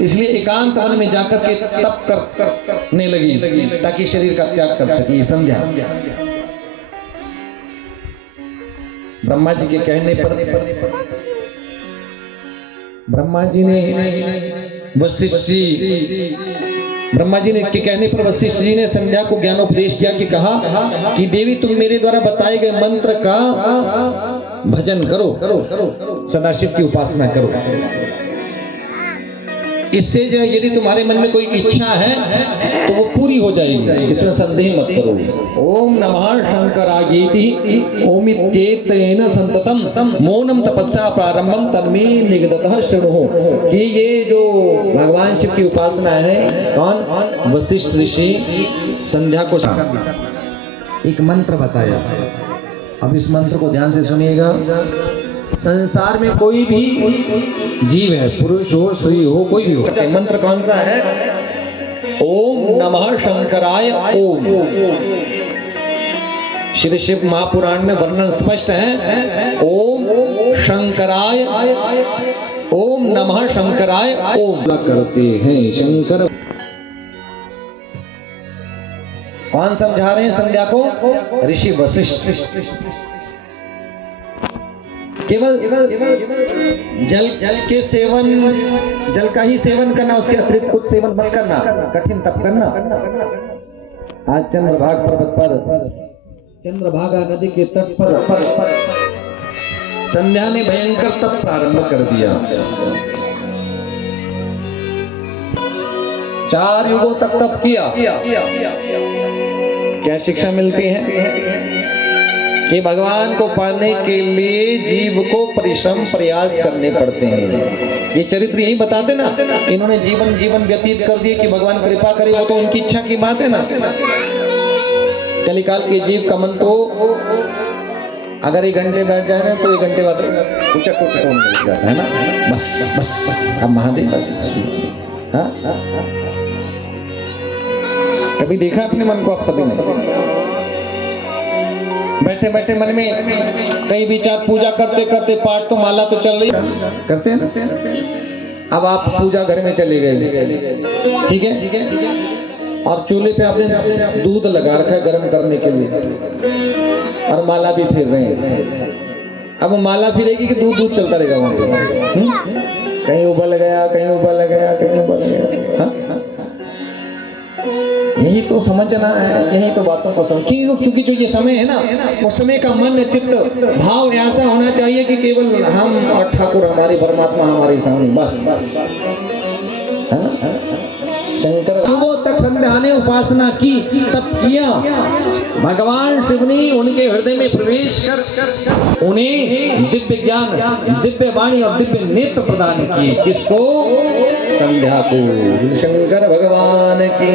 इसलिए एकांत वन में जाकर के तप करने लगी ताकि शरीर का त्याग कर सके। संध्या ब्रह्मा जी के कहने पर ब्रह्मा जी ने के कहने पर वशिष्ठ जी ने संध्या को ज्ञानोपदेश किया कि कहा कि देवी तुम मेरे द्वारा बताए गए मंत्र का भजन करो, सदाशिव की उपासना करो। इससे जो यदि तुम्हारे मन में कोई इच्छा है तो वो पूरी हो जाएगी, इसमें संदेह मत करो। ओम नमः शंकरागीति ओमित्येतेन संततम मौनम तपस्या प्रारंभम तन्मे निगदतः शृणुः। कि ये जो भगवान शिव की उपासना है, कौन? वशिष्ठ ऋषि संध्या को एक मंत्र बताया। अब इस मंत्र को ध्यान से सुनिएगा। संसार में कोई भी जीव है, पुरुष हो स्त्री हो कोई भी हो, मंत्र कौन सा है? ओम नमः शंकराय ओम। श्री शिव महापुराण में वर्णन स्पष्ट है। ओम शंकराय, ओम नमः शंकराय ओम करते हैं। शंकर कौन समझा रहे हैं संध्या को? ऋषि वशिष्ठ। केवल जल के सेवन, जल का ही सेवन करना, उसके अतिरिक्त कुछ सेवन मत करना, कठिन तप करना। आज चंद्रभागा पर्वत पर, चंद्रभागा नदी के तट पर संध्या ने भयंकर तप प्रारंभ कर दिया। 4 युगों तक तप किया। क्या शिक्षा मिलती है? कि भगवान को पाने के लिए जीव को परिश्रम प्रयास करने पड़ते हैं। ये चरित्र यही बताते ना। इन्होंने जीवन व्यतीत कर दिए कि भगवान कृपा करे, वो तो उनकी इच्छा की बात है ना। कलिकाल के जीव का मन तो अगर 1 घंटे बैठ जाए ना तो 1 घंटे बाद उचक होने लग जाता है ना। बस अब महादेव बस। हाँ, कभी देखा अपने मन को? आप सभी ने बैठे बैठे मन में कई विचार, पूजा करते करते पाठ तो माला तो चल रही करते हैं ना। अब आप पूजा घर में चले गए, ठीक है, और चूल्हे पे आपने दूध लगा रखा है गर्म करने के लिए और माला भी फिर रहे हैं। अब माला फिरेगी कि दूध चलता रहेगा वहां पे? कहीं उबल गया, कहीं उबल गया, कहीं उबल गया। यही तो समझना है, यही तो बातों को समझ। क्योंकि जो ये समय है ना, उस समय का मन चित्त भाव ऐसा होना चाहिए कि केवल हम और ठाकुर हमारे परमात्मा हमारे सामने, बस, है ना। शंकर युगों तक संध्या ने उपासना की, तप किया। भगवान शिव ने उनके हृदय में प्रवेश कर उन्हें दिव्य ज्ञान, दिव्य वाणी और दिव्य नेत्र प्रदान किए। किसको? संध्या को। शंकर भगवान की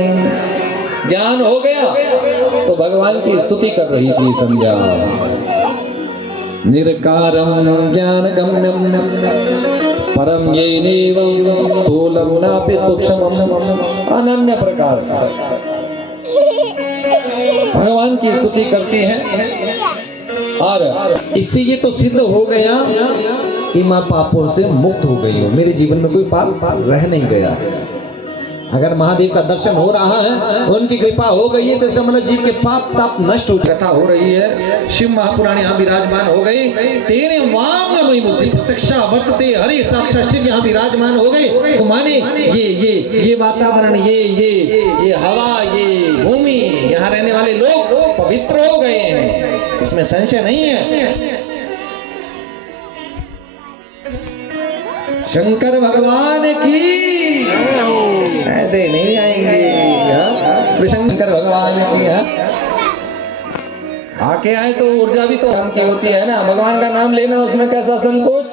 ज्ञान हो गया तो भगवान की स्तुति कर रही थी संध्या। निर्कारम ज्ञान गम्यम परम येनैवं स्थूलं नापि सूक्ष्मम्। अनन्य प्रकार से भगवान की स्तुति करते हैं। और इससे ये तो सिद्ध हो गया कि मैं पापों से मुक्त हो गई हूँ, मेरे जीवन में कोई पाप रह नहीं गया। अगर महादेव का दर्शन हो रहा है, उनकी कृपा हो गई है, तो इसका मतलब जीव के पाप ताप नष्ट हो। कथा हो रही है, शिव महापुराण यहाँ विराजमान हो गए। तेरे वांगमयी मूर्ति प्रत्यक्षा वर्तते हरि साक्षात शिव यहाँ विराजमान हो गए। तो माने ये वातावरण, ये हवा, ये भूमि, यहाँ रहने वाले लोग पवित्र हो गए हैं, इसमें संशय नहीं है। शंकर भगवान की ऐसे नहीं आएंगे। शंकर भगवान की आके आए तो ऊर्जा भी तो हम की होती है ना। भगवान का नाम लेना, उसमें कैसा संकोच।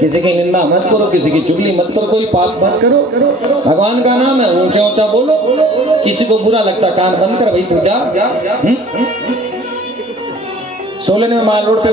किसी की निंदा मत करो, किसी की चुगली मत करो, कोई पाप मत करो। भगवान का नाम है, ऊंचा ऊंचा बोलो। किसी को बुरा लगता कान बंद कर, भाई तू जा। सोलन में माल रोड पे